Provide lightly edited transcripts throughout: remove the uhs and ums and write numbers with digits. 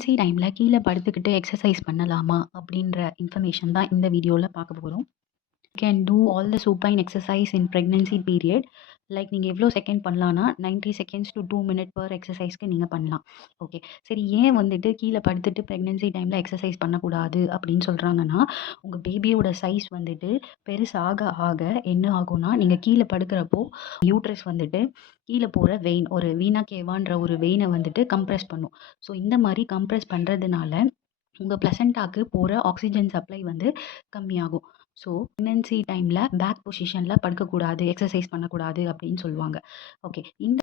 Pregnancy டைமில் கீழே படுத்துக்கிட்டு எக்ஸசைஸ் பண்ணலாமா அப்படின்ற இன்ஃபர்மேஷன் தான் இந்த வீடியோவில் பார்க்க போகிறோம். Can do all the supine exercise in pregnancy period. Like நீங்கள் எவ்வளோ செகண்ட் பண்ணலான்னா 90 செகண்ட்ஸ் டு 2 மினிட் பர் எக்ஸசைஸ்க்கு நீங்கள் பண்ணலாம். ஓகே, சரி, ஏன் வந்துட்டு கீழே படுத்துட்டு ப்ரெக்னன்சி டைமில் எக்ஸசைஸ் பண்ணக்கூடாது அப்படின்னு சொல்கிறாங்கன்னா, உங்கள் பேபியோட சைஸ் வந்துட்டு பெருசாக ஆக என்ன ஆகும்னா, நீங்கள் கீழே படுக்கிறப்போ யூட்ரஸ் வந்துட்டு கீழே போகிற வெயின், ஒரு வீணா கேவான்ற ஒரு வெயினை வந்துட்டு கம்ப்ரெஸ் பண்ணும். ஸோ இந்த மாதிரி கம்ப்ரெஸ் பண்ணுறதுனால உங்கள் பிளசண்டாக்கு போகிற ஆக்சிஜன் சப்ளை வந்து கம்மியாகும். ஸோ ப்ரெக்னன்சி டைமில் பேக் பொசிஷனில் படுக்கக்கூடாது, எக்ஸசைஸ் பண்ணக்கூடாது அப்படின்னு சொல்லுவாங்க. ஓகே, இந்த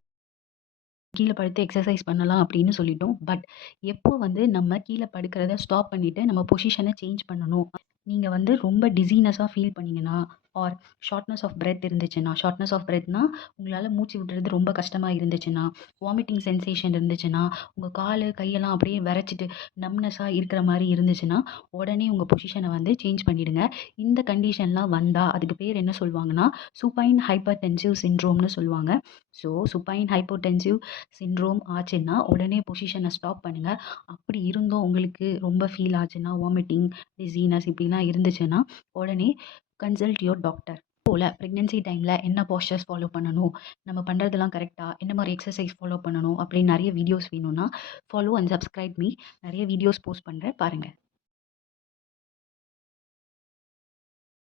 கீழே படுத்து எக்ஸசைஸ் பண்ணலாம் அப்படின்னு சொல்லிட்டோம். பட் எப்போ வந்து நம்ம கீழே படுக்கிறத ஸ்டாப் பண்ணிவிட்டு நம்ம பொசிஷனை சேஞ்ச் பண்ணணும்? நீங்கள் வந்து ரொம்ப டிசீனஸாக ஃபீல் பண்ணீங்கன்னா, ஆர் ஷார்ட்னஸ் ஆஃப் பிரெத் இருந்துச்சுன்னா, ஷார்ட்னஸ் ஆஃப் பிரெத்னா உங்களால் மூச்சு விடுறது ரொம்ப கஷ்டமாக இருந்துச்சுன்னா, வாமிட்டிங் சென்சேஷன் இருந்துச்சுன்னா, உங்கள் கால் கையெல்லாம் அப்படியே விரைச்சிட்டு நம்னஸாக இருக்கிற மாதிரி இருந்துச்சுன்னா, உடனே உங்கள் பொசிஷனை வந்து சேஞ்ச் பண்ணிவிடுங்க. இந்த கண்டிஷன்லாம் வந்தால் அதுக்கு பேர் என்ன சொல்லுவாங்கன்னா, சுப்பைன் ஹைப்பர்டென்சிவ் சிண்ட்ரோம்னு சொல்லுவாங்க. ஸோ சுப்பைன் ஹைப்போடென்சிவ் சிண்ட்ரோம் ஆச்சுன்னா உடனே பொசிஷனை ஸ்டாப் பண்ணுங்கள். அப்படி இருந்தும் உங்களுக்கு ரொம்ப ஃபீல் ஆச்சுன்னா, வாமிட்டிங், டிசீனஸ் இப்படிலாம் இருந்துச்சுன்னா உடனே கன்சல்ட் யுவர் டாக்டர். போல் ப்ரெக்னன்சி டைமில் என்ன போஸ்டர்ஸ் ஃபாலோ பண்ணணும், நம்ம பண்ணுறதெல்லாம் கரெக்டாக, என்ன மாதிரி எக்ஸசைஸ் ஃபாலோ பண்ணணும் அப்படின்னு நிறைய வீடியோஸ் வேணும்னா ஃபாலோ அண்ட் சப்ஸ்கிரைப் மீ. நிறைய வீடியோஸ் போஸ்ட் பண்ணுறேன், பாருங்கள்.